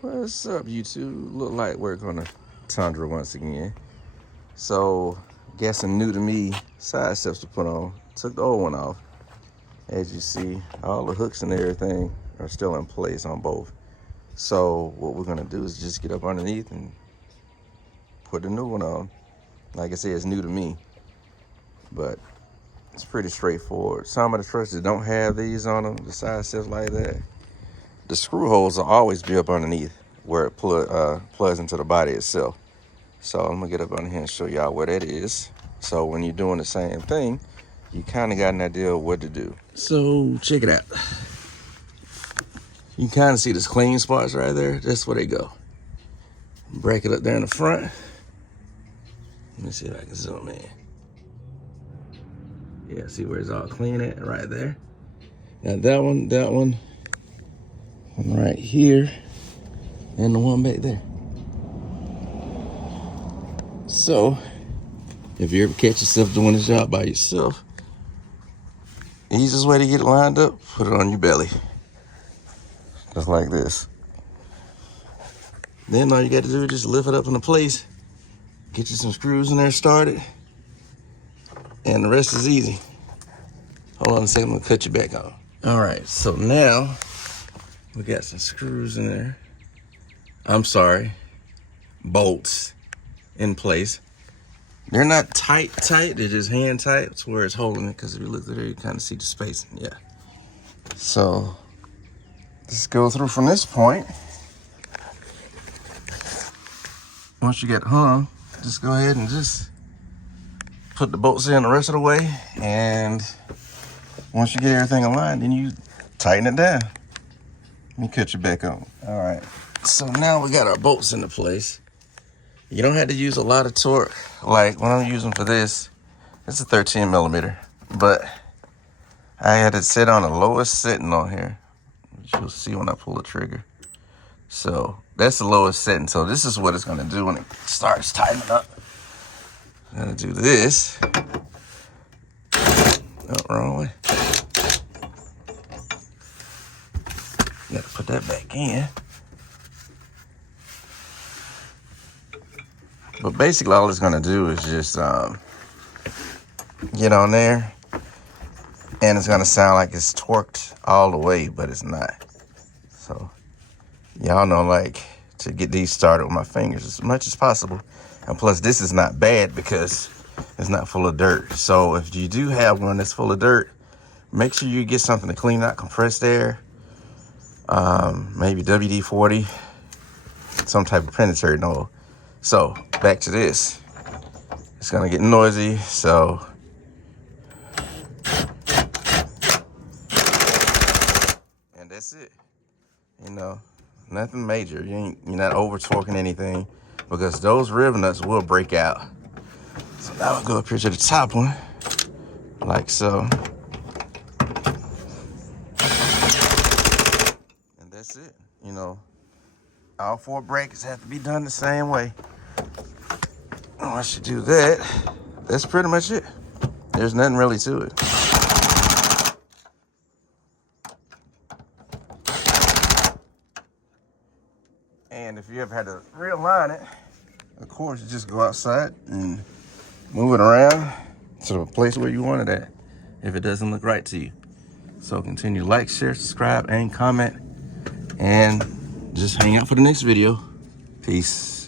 What's up, YouTube? Look like work on a Tundra once again. So, guessing new to me side steps to put on. Took the old one off. As you see, all the hooks and everything are still in place on both. So, what we're gonna do is just get up underneath and put the new one on. Like I said, it's new to me, but it's pretty straightforward. Some of the trucks that don't have these on them, the side steps like that, the screw holes will always be up underneath where it plugs into the body itself. So I'm gonna get up on here and show y'all where that is. So when you're doing the same thing, you kind of got an idea of what to do. So check it out. You kind of see this clean spots right there. That's where they go. Break it up there in the front. Let me see if I can zoom in. Yeah, see where it's all clean at right there. Now that one right here, and the one back there. So, if you ever catch yourself doing this job by yourself, easiest way to get it lined up, put it on your belly. Just like this. Then all you got to do is just lift it up into place, get you some screws in there started, and the rest is easy. Hold on a second, I'm gonna cut you back on. All right, so now we got some screws in there. I'm sorry, bolts in place. They're not tight, they're just hand tight. It's where it's holding it, because if you look there, you kind of see the spacing, yeah. So, just go through from this point. Once you get hung, just go ahead and just put the bolts in the rest of the way, and once you get everything aligned, then you tighten it down. Let me cut you back on. All right, so now we got our bolts into place. You don't have to use a lot of torque. Like what I'm using for this, it's a 13 millimeter, but I had it set on the lowest setting on here, which you'll see when I pull the trigger. So that's the lowest setting. So this is what it's gonna do when it starts tightening up. I'm gonna do this. Oh, wrong way. Gotta put that back in. But basically all it's gonna do is just get on there, and it's gonna sound like it's torqued all the way, but it's not. So y'all know, like, to get these started with my fingers as much as possible. And plus this is not bad because it's not full of dirt. So if you do have one that's full of dirt, make sure you get something to clean out compressed air, maybe WD-40, some type of planetary oil. So back to this. It's gonna get noisy, so and that's it. You know, nothing major. You're not over torquing anything, because those rib nuts will break out. So now I'll go up here to the top one, like so. And that's it. You know, all four breakers have to be done the same way. Once you do that, that's pretty much it. There's nothing really to it. And if you ever had to realign it, of course, you just go outside and move it around to the place where you want it at, if it doesn't look right to you. So continue to like, share, subscribe, and comment, and just hang out for the next video. Peace.